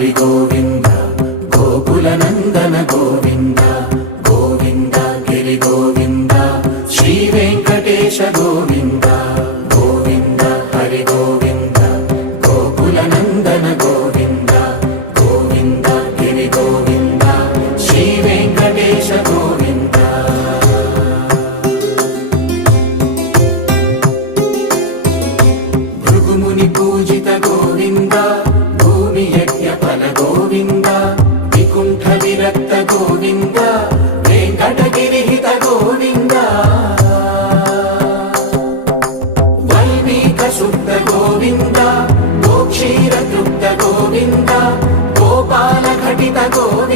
హరి గోవింద గోకుల నందన గోవింద గోవింద గిరి గోవింద శ్రీ వెంకటేశ గోవింద గోవింద హరి గోవింద గోకుల నందన గోవింద గోవింద గిరి గోవింద శ్రీ వెంకటేశ గోవింద భృగుముని పూజిత గోవింద భూమి యజ్ఞ ఫల గోవింద వికుంఠ విరక్త గోవింద వెంకటగిరిహిత గోవింద వైదిక శుద్ధ గోవింద గోక్షీర తృప్త గోవింద గోపాల ఘటిత గోవింద